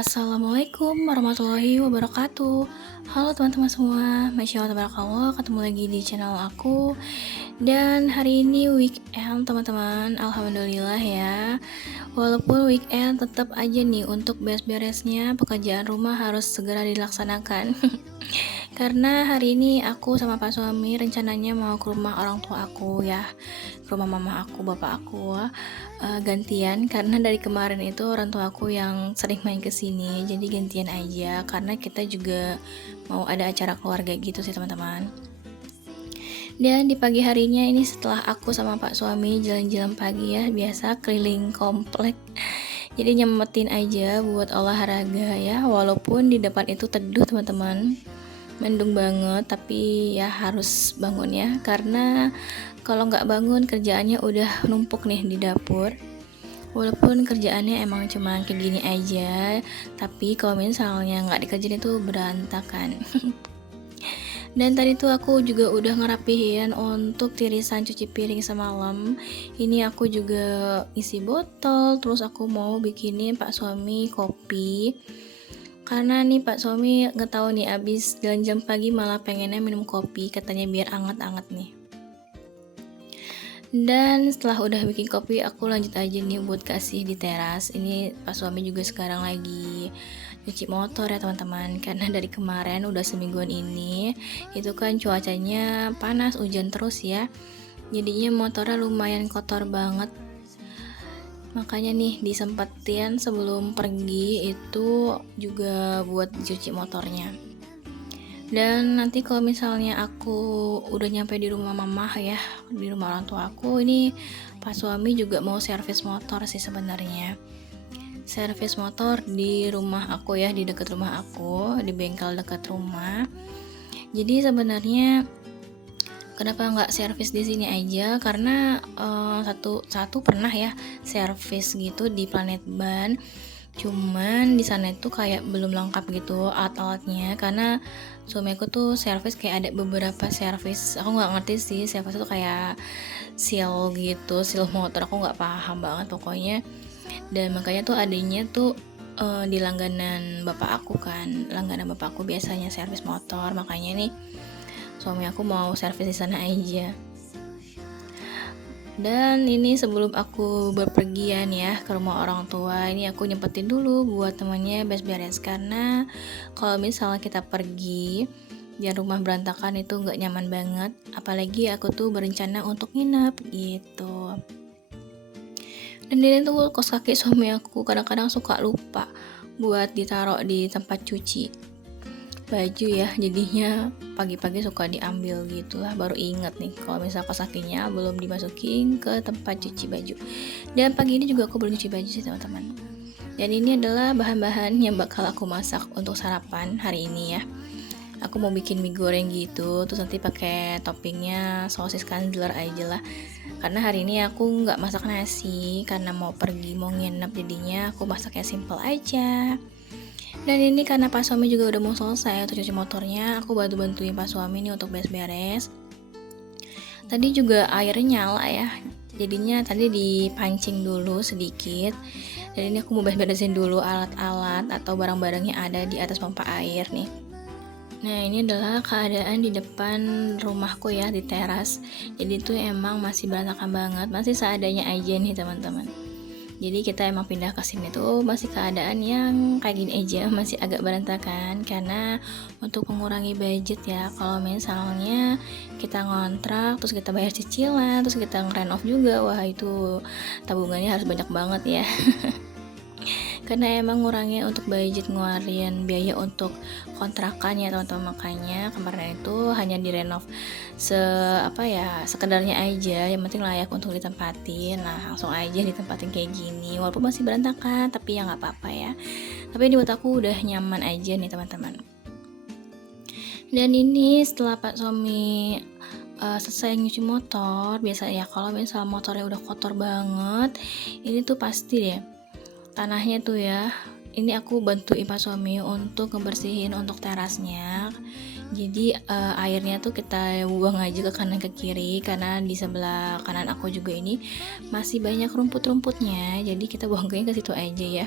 Assalamualaikum warahmatullahi wabarakatuh. Halo teman-teman semua, Masya Allah tabarakallah, ketemu lagi di channel aku. Dan hari ini weekend teman-teman, Alhamdulillah ya. Walaupun weekend tetap aja nih untuk beres-beresnya pekerjaan rumah harus segera dilaksanakan. Karena hari ini aku sama Pak suami rencananya mau ke rumah orang tua aku ya, ke rumah mama aku, bapak aku, gantian. Karena dari kemarin itu orang tua aku yang sering main ke sini, jadi gantian aja. Karena kita juga mau ada acara keluarga gitu sih teman-teman. Dan di pagi harinya ini setelah aku sama Pak suami jalan-jalan pagi ya, biasa keliling komplek. Jadi nyempetin aja buat olahraga ya, walaupun di depan itu teduh teman-teman, mendung banget, tapi ya harus bangun ya, karena kalau nggak bangun kerjaannya udah numpuk nih di dapur. Walaupun kerjaannya emang cuma kayak gini aja, tapi kalau misalnya nggak dikerjain itu berantakan. Dan tadi tuh aku juga udah ngerapihin untuk tirisan cuci piring semalam. Ini aku juga isi botol, terus aku mau bikinin Pak suami kopi. Karena nih Pak suami nggak tahu nih abis jalan jam pagi malah pengennya minum kopi, katanya biar anget-anget nih. Dan setelah udah bikin kopi, aku lanjut aja nih buat kasih di teras. Ini Pak suami juga sekarang lagi nyuci motor ya teman-teman, karena dari kemarin udah semingguan ini itu kan cuacanya panas, hujan terus ya, jadinya motornya lumayan kotor banget. Makanya nih disempetin sebelum pergi itu juga buat cuci motornya. Dan nanti kalau misalnya aku udah nyampe di rumah mama ya, di rumah orang tua aku, ini Pak suami juga mau servis motor sih sebenarnya. Servis motor di rumah aku ya, di dekat rumah aku, di bengkel dekat rumah. Jadi sebenarnya kenapa nggak servis di sini aja? Karena satu pernah ya servis gitu di Planet Ban. Cuman di sana itu kayak belum lengkap gitu alat-alatnya, karena suami aku tuh servis kayak ada beberapa servis. Aku nggak ngerti sih servis itu kayak seal gitu, seal motor. Aku nggak paham banget pokoknya. Dan makanya tuh adanya tuh di langganan bapak aku kan, langganan bapak aku biasanya servis motor, makanya nih suami aku mau servis di sana aja. Dan ini sebelum aku berpergian ya ke rumah orang tua, ini aku nyempetin dulu buat temannya beres-beres, karena kalau misalnya kita pergi dan rumah berantakan itu nggak nyaman banget, apalagi aku tuh berencana untuk nginep gitu. Dan ini tuh kos kaki suami aku kadang-kadang suka lupa buat ditaruh di tempat cuci baju ya, jadinya pagi-pagi suka diambil gitulah, baru inget nih kalau misalnya kos kakinya belum dimasukin ke tempat cuci baju. Dan pagi ini juga aku belum cuci baju sih teman-teman. Dan ini adalah bahan-bahan yang bakal aku masak untuk sarapan hari ini ya. Aku mau bikin mie goreng gitu, terus nanti pakai toppingnya sosis Kanzler aja lah. Karena hari ini aku nggak masak nasi, karena mau pergi mau nginep, jadinya aku masaknya simple aja. Dan ini karena Pak suami juga udah mau selesai untuk cuci motornya, aku bantu-bantuin Pak suami nih untuk beres-beres. Tadi juga airnya nyala ya, jadinya tadi dipancing dulu sedikit. Dan ini aku mau beres-beresin dulu alat-alat atau barang-barang yang ada di atas pompa air nih. Nah ini adalah keadaan di depan rumahku ya, di teras. Jadi itu emang masih berantakan banget, masih seadanya aja nih teman-teman. Jadi kita emang pindah ke sini tuh masih keadaan yang kayak gini aja, masih agak berantakan, karena untuk mengurangi budget ya. Kalau misalnya kita ngontrak, terus kita bayar cicilan, terus kita ngerenov juga, wah itu tabungannya harus banyak banget ya. Karena emang ngurangin untuk budget, ngeluarin biaya untuk kontrakan ya teman-teman, makanya kemarin itu hanya direnov sekedarnya aja, yang penting layak untuk ditempatin. Nah langsung aja ditempatin kayak gini, walaupun masih berantakan tapi ya nggak apa-apa ya, tapi ini buat aku udah nyaman aja nih teman-teman. Dan ini setelah Pak suami selesai nyuci motor, biasa ya kalau misal motornya udah kotor banget, ini tuh pasti deh tanahnya tuh ya, ini aku bantuin Pak suami untuk ngebersihin untuk terasnya. Jadi airnya tuh kita buang aja ke kanan ke kiri, karena di sebelah kanan aku juga ini masih banyak rumput-rumputnya, jadi kita buangnya ke situ aja ya.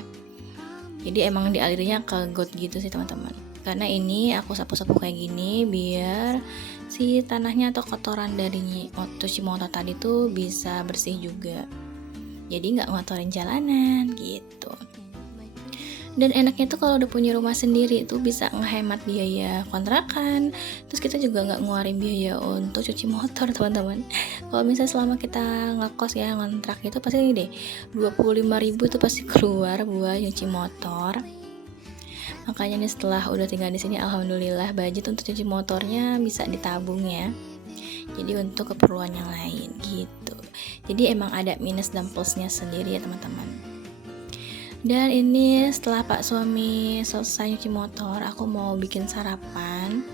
Jadi emang dialirnya ke got gitu sih teman-teman. Karena ini aku sapu-sapu kayak gini biar si tanahnya atau kotoran dari cuci motor tadi tuh bisa bersih juga. Jadi nggak ngotorin jalanan gitu. Dan enaknya tuh kalau udah punya rumah sendiri tuh bisa ngehemat biaya kontrakan. Terus kita juga nggak ngeluarin biaya untuk cuci motor teman-teman. Kalau misalnya selama kita ngekos ya ngontrak itu pasti deh 25.000 tuh pasti keluar buat nyuci motor. Makanya nih setelah udah tinggal di sini alhamdulillah budget untuk cuci motornya bisa ditabung ya. Jadi untuk keperluan yang lain gitu. Jadi emang ada minus dan plusnya sendiri ya teman-teman. Dan ini setelah Pak suami selesai nyuci motor, aku mau bikin sarapan.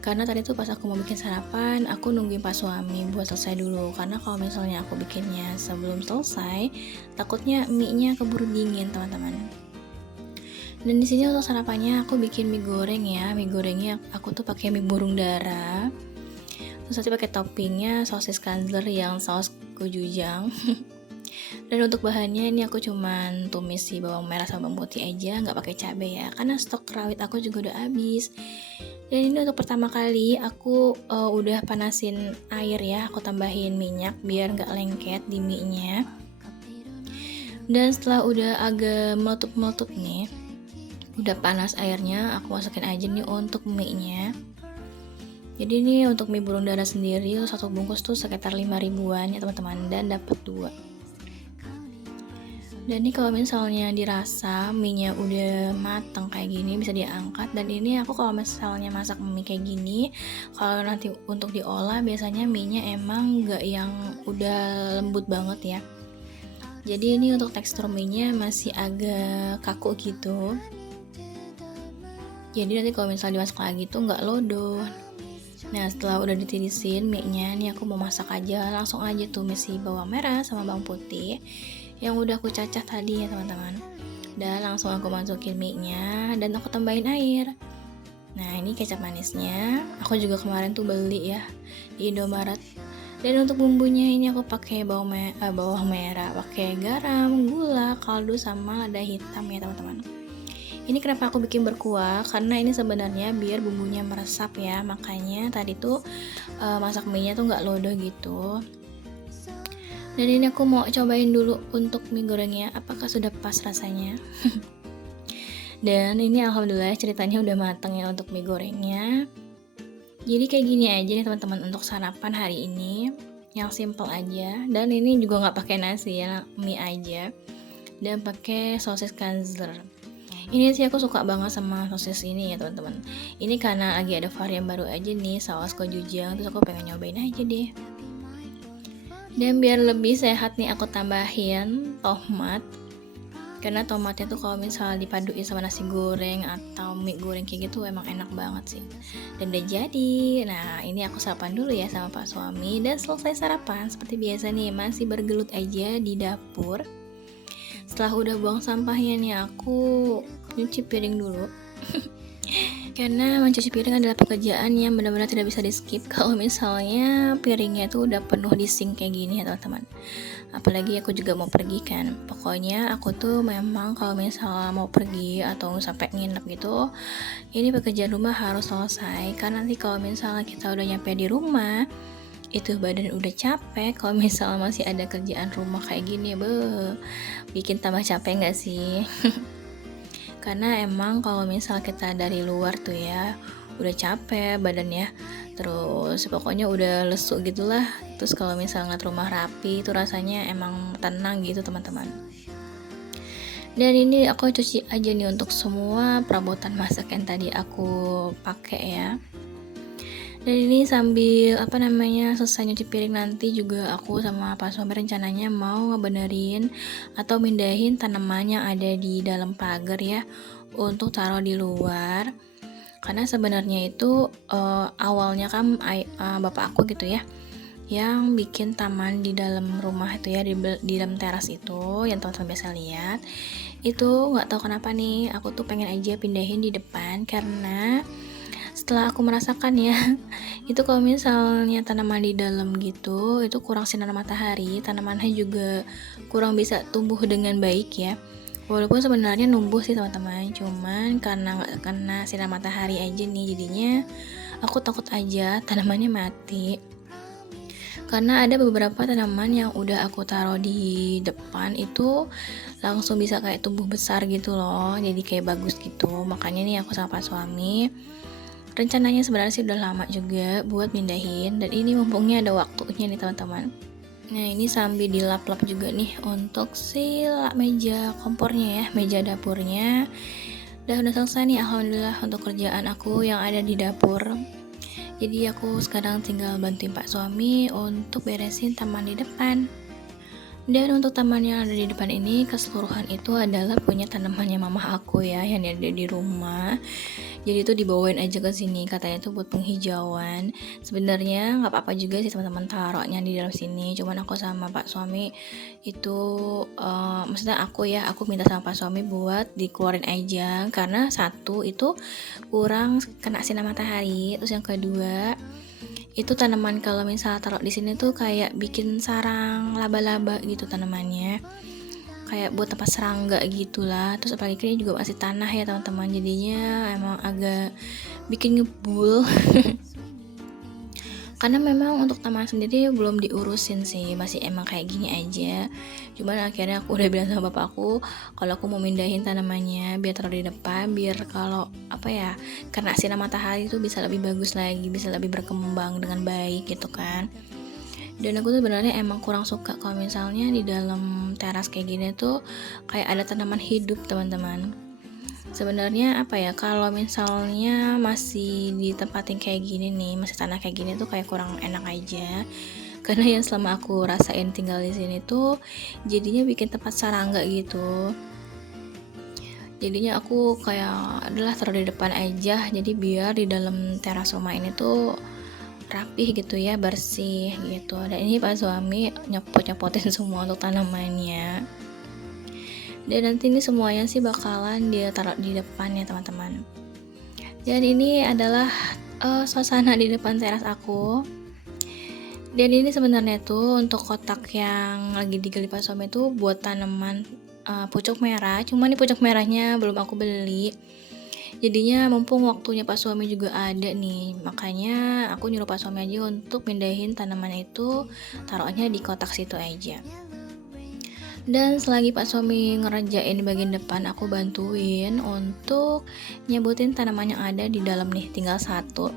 Karena tadi tuh pas aku mau bikin sarapan, aku nungguin Pak suami buat selesai dulu. Karena kalau misalnya aku bikinnya sebelum selesai, takutnya mie-nya keburu dingin teman-teman. Dan di sini untuk sarapannya aku bikin mie goreng ya. Mie gorengnya aku tuh pakai mie burung dara. Terus nanti pakai toppingnya sosis Kanzler yang saus gochujang. Dan untuk bahannya ini aku cuman tumis si bawang merah sama bawang putih aja, nggak pakai cabai ya, karena stok rawit aku juga udah habis. Dan ini untuk pertama kali aku udah panasin air ya, aku tambahin minyak biar nggak lengket di mie-nya. Dan setelah udah agak meletup-meletup nih, udah panas airnya, aku masukin aja nih untuk mie-nya. Jadi ini untuk mie burung dara sendiri satu bungkus tuh sekitar 5.000-an ya teman-teman, dan dapat 2. Dan ini kalau misalnya dirasa mie-nya udah mateng kayak gini bisa diangkat. Dan ini aku kalau misalnya masak mie kayak gini, kalau nanti untuk diolah biasanya mie-nya emang gak yang udah lembut banget ya. Jadi ini untuk tekstur mie-nya masih agak kaku gitu. Jadi nanti kalau misalnya dimasak lagi tuh gak lodoh. Nah setelah udah ditirisin mie-nya, nih aku mau masak aja, langsung aja tumis si bawang merah sama bawang putih yang udah aku cacah tadi ya teman-teman. Dan langsung aku masukin mie-nya dan aku tambahin air. Nah ini kecap manisnya, aku juga kemarin tuh beli ya di Indomaret. Dan untuk bumbunya ini aku pakai bawang merah, pakai garam, gula, kaldu sama lada hitam ya teman-teman. Ini kenapa aku bikin berkuah, karena ini sebenarnya biar bumbunya meresap ya, makanya tadi tuh masak mie nya tuh nggak lodoh gitu. Dan ini aku mau cobain dulu untuk mie gorengnya, apakah sudah pas rasanya. Dan ini alhamdulillah ceritanya udah mateng ya untuk mie gorengnya. Jadi kayak gini aja nih teman-teman untuk sarapan hari ini, yang simple aja. Dan ini juga nggak pakai nasi ya, mie aja. Dan pakai sosis Kanzler. Ini sih aku suka banget sama sosis ini ya teman-teman. Ini karena lagi ada varian baru aja nih, saus gochujang, terus aku pengen nyobain aja deh. Dan biar lebih sehat nih aku tambahin tomat. Karena tomatnya tuh kalau misalnya dipaduin sama nasi goreng atau mie goreng kayak gitu emang enak banget sih. Dan udah jadi. Nah ini aku sarapan dulu ya sama Pak suami. Dan selesai sarapan seperti biasa nih masih bergelut aja di dapur. Setelah udah buang sampahnya nih aku nyuci piring dulu. Karena mencuci piring adalah pekerjaan yang benar-benar tidak bisa di skip kalau misalnya piringnya tuh udah penuh di sink kayak gini ya teman-teman. Apalagi aku juga mau pergi kan. Pokoknya aku tuh memang kalau misalnya mau pergi atau sampai nginep gitu, ini pekerjaan rumah harus selesai. Karena nanti kalau misalnya kita udah nyampe di rumah, itu badan udah capek. Kalau misalnya masih ada kerjaan rumah kayak gini, bikin tambah capek gak sih? Karena emang kalau misal kita dari luar tuh ya udah capek badannya, terus pokoknya udah lesu gitulah. Terus kalau misal ngeliat rumah rapi itu rasanya emang tenang gitu teman-teman. Dan ini aku cuci aja nih untuk semua perabotan masak yang tadi aku pakai ya. Dan ini sambil selesai nyuci piring nanti juga aku sama Pak suami rencananya mau ngebenerin atau mindahin tanaman yang ada di dalam pagar ya untuk taruh di luar. Karena sebenarnya itu awalnya kan bapak aku gitu ya yang bikin taman di dalam rumah itu ya, di dalam teras itu yang teman-teman biasa lihat. Itu nggak tahu kenapa nih aku tuh pengen aja pindahin di depan, karena setelah aku merasakan ya itu kalau misalnya tanaman di dalam gitu itu kurang sinar matahari, tanamannya juga kurang bisa tumbuh dengan baik ya. Walaupun sebenarnya numbuh sih teman-teman, cuman karena nggak kena sinar matahari aja nih, jadinya aku takut aja tanamannya mati. Karena ada beberapa tanaman yang udah aku taruh di depan itu langsung bisa kayak tumbuh besar gitu loh, jadi kayak bagus gitu. Makanya nih aku sama Pak suami rencananya sebenarnya sih udah lama juga buat mindahin, dan ini mumpungnya ada waktunya nih teman-teman. Nah ini sambil dilap-lap juga nih untuk si meja kompornya ya, meja dapurnya. Udah selesai nih alhamdulillah untuk kerjaan aku yang ada di dapur. Jadi aku sekarang tinggal bantuin Pak suami untuk beresin taman di depan. Dan untuk taman yang ada di depan ini keseluruhan itu adalah punya tanamannya mama aku ya, yang ada di rumah. Jadi itu dibawain aja ke sini, katanya itu buat penghijauan. Sebenarnya nggak apa-apa juga sih teman-teman taruhnya di dalam sini. Cuman aku sama Pak suami itu maksudnya aku minta sama Pak suami buat dikeluarin aja, karena satu itu kurang kena sinar matahari, terus yang kedua itu tanaman kalau misalnya taruh di sini tuh kayak bikin sarang laba-laba gitu tanamannya, kayak buat tempat serangga gitulah. Terus apalagi ini juga masih tanah ya teman-teman, jadinya emang agak bikin ngebul. Karena memang untuk taman sendiri belum diurusin sih, masih emang kayak gini aja. Cuman akhirnya aku udah bilang sama bapakku kalau aku mau mindahin tanamannya biar taruh di depan, biar kalau kena sinar matahari itu bisa lebih bagus lagi, bisa lebih berkembang dengan baik gitu kan. Dan aku tuh sebenarnya emang kurang suka kalau misalnya di dalam teras kayak gini tuh kayak ada tanaman hidup teman-teman. Sebenarnya kalau misalnya masih ditempatin kayak gini nih, masih tanah kayak gini tuh kayak kurang enak aja. Karena yang selama aku rasain tinggal di sini tuh jadinya bikin tempat serangga gitu. Jadinya aku kayak adalah taruh di depan aja, jadi biar di dalam teras rumah ini tuh rapih gitu ya, bersih gitu. Dan ini Pak suami nyopot-nyopotin semua untuk tanamannya. Dan nanti ini semuanya sih bakalan dia taruh di depan ya teman-teman. Dan ini adalah suasana di depan teras aku. Dan ini sebenarnya tuh untuk kotak yang lagi digali Pak suami tuh buat tanaman pucuk merah. Cuma nih pucuk merahnya belum aku beli. Jadinya mumpung waktunya Pak suami juga ada nih, makanya aku nyuruh Pak suami aja untuk pindahin tanaman itu, taruhnya di kotak situ aja. Dan selagi Pak suami ngerjain di bagian depan, aku bantuin untuk nyebutin tanaman yang ada di dalam nih, tinggal satu.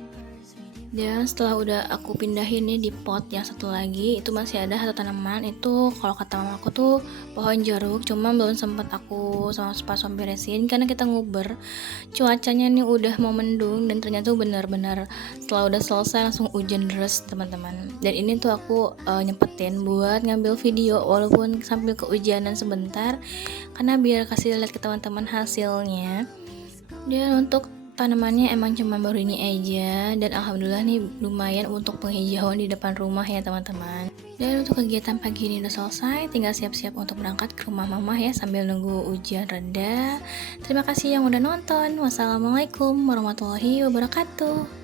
Dan setelah udah aku pindahin nih di pot yang satu lagi, itu masih ada satu tanaman. Itu kalau kata mama aku tuh pohon jeruk, cuma belum sempat aku sama Pak suami beresin karena kita nguber. Cuacanya nih udah mau mendung, dan ternyata benar-benar setelah udah selesai langsung hujan deras teman-teman. Dan ini tuh aku nyempetin buat ngambil video walaupun sambil kehujanan sebentar, karena biar kasih lihat ke teman-teman hasilnya. Dan untuk tanamannya emang cuma baru ini aja, dan alhamdulillah nih lumayan untuk penghijauan di depan rumah ya teman-teman. Dan untuk kegiatan pagi ini udah selesai, tinggal siap-siap untuk berangkat ke rumah mama ya sambil nunggu hujan reda. Terima kasih yang udah nonton. Wassalamualaikum warahmatullahi wabarakatuh.